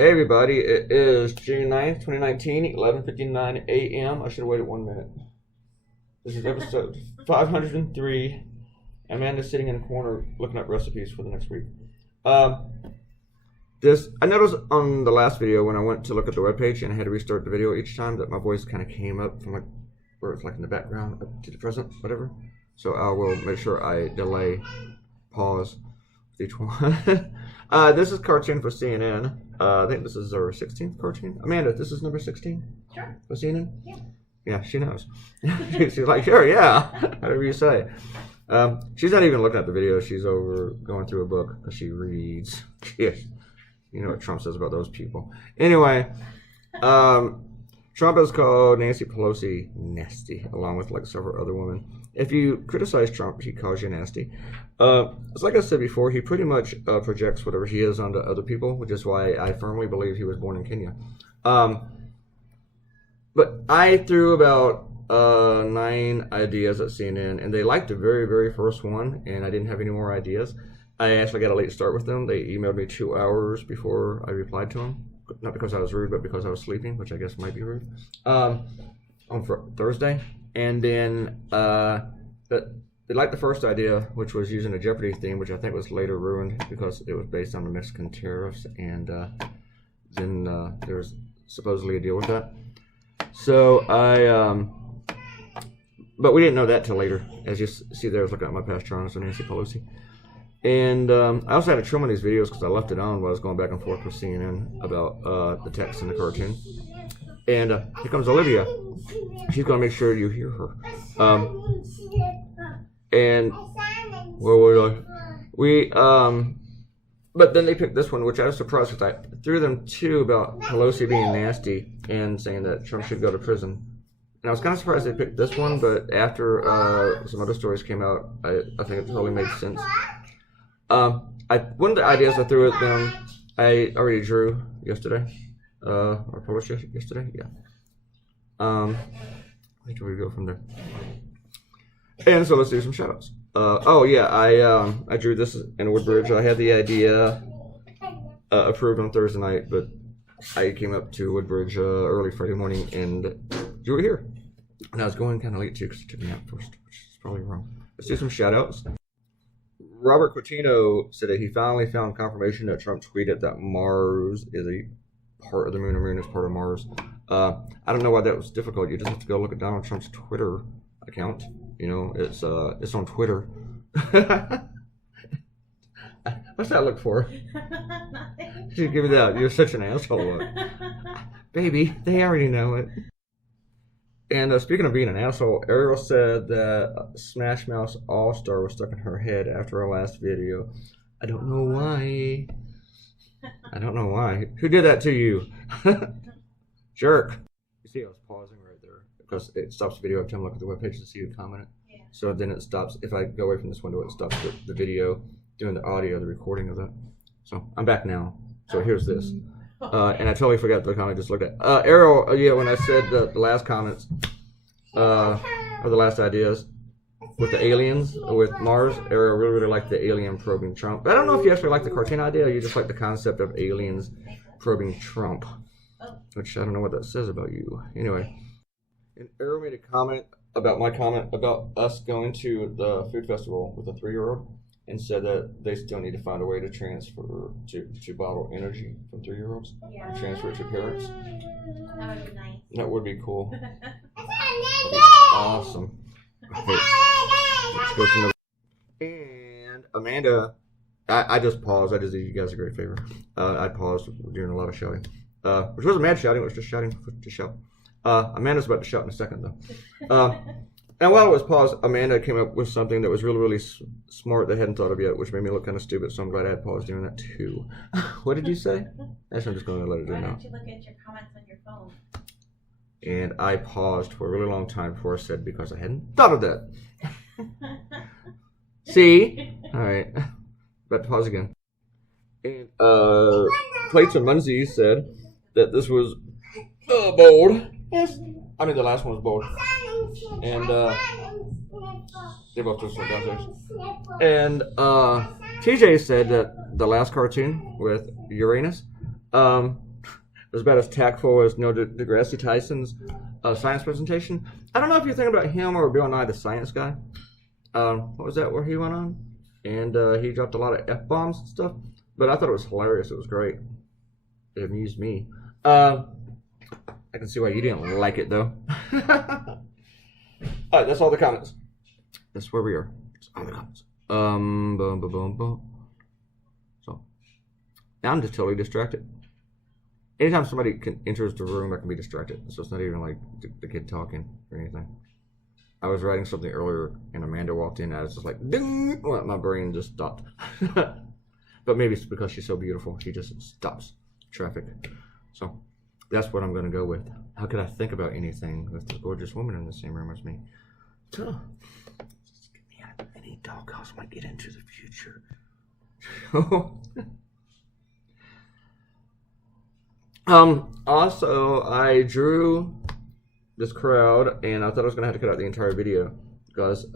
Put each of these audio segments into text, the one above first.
Hey everybody, it is June 9th, 2019, 11:59 a.m. I should have waited 1 minute. This is episode 503. Amanda's sitting in a corner looking up recipes for the next week. I noticed on the last video when I went to look at the webpage and I had to restart the video each time that my voice kind of came up from like where it's like in the background up to the present, whatever. So I will make sure I delay, pause with each one. This is cartoon for CNN. I think this is our 16th cartoon. Amanda, this is number 16? Sure. For CNN? Yeah. Yeah, she knows. She's like, sure, yeah, whatever you say. She's not even looking at the video. She's over going through a book because she reads. Yes. You know what Trump says about those people. Anyway, Trump has called Nancy Pelosi nasty, along with like several other women. If you criticize Trump, he calls you nasty. It's like I said before, he pretty much projects whatever he is onto other people, which is why I firmly believe he was born in Kenya. But I threw about 9 ideas at CNN, and they liked the very, very first one, and I didn't have any more ideas. I actually got a late start with them. They emailed me 2 hours before I replied to them. Not because I was rude, but because I was sleeping, which I guess might be rude, on Thursday. And then they liked the first idea, which was using a Jeopardy theme, which I think was later ruined because it was based on the Mexican tariffs, and then there was supposedly a deal with that. So but we didn't know that till later. As you see there, I was looking at my past charms with Nancy Pelosi. And I also had to trim on these videos because I left it on while I was going back and forth with CNN about the text in the cartoon. And here comes Olivia. She's going to make sure you hear her. And but then they picked this one, which I was surprised because I threw them 2 about Pelosi being nasty and saying that Trump should go to prison. And I was kind of surprised they picked this one, but after some other stories came out, I think it totally made sense. One of the ideas I threw at them, I already drew yesterday, or published yesterday, yeah. Where do we go from there? And so let's do some shoutouts. Oh yeah, I drew this in Woodbridge. I had the idea approved on Thursday night, but I came up to Woodbridge early Friday morning and drew it here. And I was going kind of late too because it took me out first, which is probably wrong. Let's do some shoutouts. Robert Coutinho said that he finally found confirmation that Trump tweeted that Mars is a part of the moon and moon is part of Mars. I don't know why that was difficult. You just have to go look at Donald Trump's Twitter account. You know, it's on Twitter. What's that look for? You give me that. You're such an asshole. Baby, they already know it. And speaking of being an asshole, Ariel said that Smash Mouth All-Star was stuck in her head after our last video. I don't know why. I don't know why. Who did that to you? Jerk. You see I was pausing right there because it stops the video every time I look at the webpage to see who commented. Yeah. So then it stops. If I go away from this window, it stops the video doing the audio, the recording of that. So I'm back now. So here's this. And I totally forgot the comment I just looked at. Ariel, yeah, when I said the last comments, or the last ideas with the aliens, with Mars, Ariel really liked the alien probing Trump. But I don't know if you actually like the cartoon idea, or you just like the concept of aliens probing Trump, which I don't know what that says about you. Anyway, and Ariel made a comment about my comment about us going to the food festival with a 3-year-old. And said that they still need to find a way to transfer to bottle energy from 3-year-olds. Yeah. And transfer it to parents. That would be nice. That would be cool. That'd be awesome. Okay. Let's go to another. And Amanda, I just paused. I just did you guys a great favor. I paused during a lot of shouting. Which wasn't mad shouting, it was just shouting to shout. Amanda's about to shout in a second though. And while it was paused, Amanda came up with something that was really, really smart that I hadn't thought of yet, which made me look kind of stupid, so I'm glad I had paused doing that too. What did you say? Actually, I'm just going to let it do now. Why don't you look at your comments on your phone? And I paused for a really long time before I said because I hadn't thought of that. See? All right. About to pause again. And Claytoonz.com said that this was bold. Yes. I mean, the last one was bold. And they both just went downstairs. And TJ said that the last cartoon with Uranus was about as tactful as Neil deGrasse Tyson's science presentation. I don't know if you're thinking about him or Bill Nye the Science Guy. What was that where he went on? And he dropped a lot of F-bombs and stuff. But I thought it was hilarious. It was great. It amused me. I can see why you didn't like it, though. Alright, that's all the comments. That's where we are. That's all the comments. Boom, boom, boom, boom. So, now I'm just totally distracted. Anytime somebody enters the room, I can be distracted. So it's not even like the kid talking or anything. I was writing something earlier, and Amanda walked in, and I was just like, ding! Well, my brain just stopped. But maybe it's because she's so beautiful, she just stops traffic. So that's what I'm going to go with. How could I think about anything with this gorgeous woman in the same room as me? So, just get me out of any doghouse might get into the future. Also, I drew this crowd, and I thought I was going to have to cut out the entire video because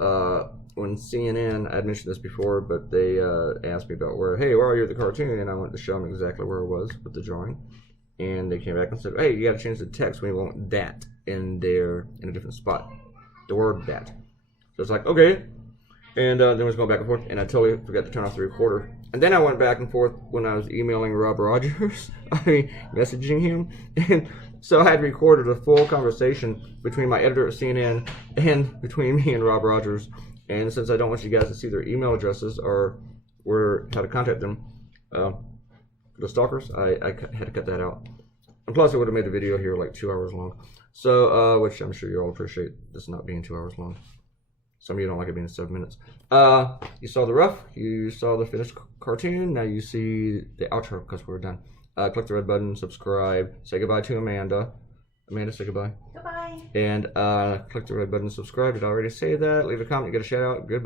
when CNN, I had mentioned this before, but they asked me about where are you at the cartoon? And I went to show them exactly where it was with the drawing. And they came back and said, hey, you got to change the text. We want that in there in a different spot. The word that. So it's like, okay. And then we was going back and forth, and I totally forgot to turn off the recorder. And then I went back and forth when I was emailing Rob Rogers. Messaging him. And so I had recorded a full conversation between my editor at CNN and between me and Rob Rogers. And since I don't want you guys to see their email addresses or how to contact them, the stalkers, I had to cut that out. And plus, it would have made the video here like 2 hours long. So, which I'm sure you all appreciate this not being 2 hours long. Some of you don't like it being 7 minutes. You saw the rough, you saw the finished cartoon, now you see the outro because we're done. Click the red button, subscribe, say goodbye to Amanda. Amanda, say goodbye. Goodbye. And click the red button, subscribe. Did I already say that? Leave a comment, get a shout out. Goodbye.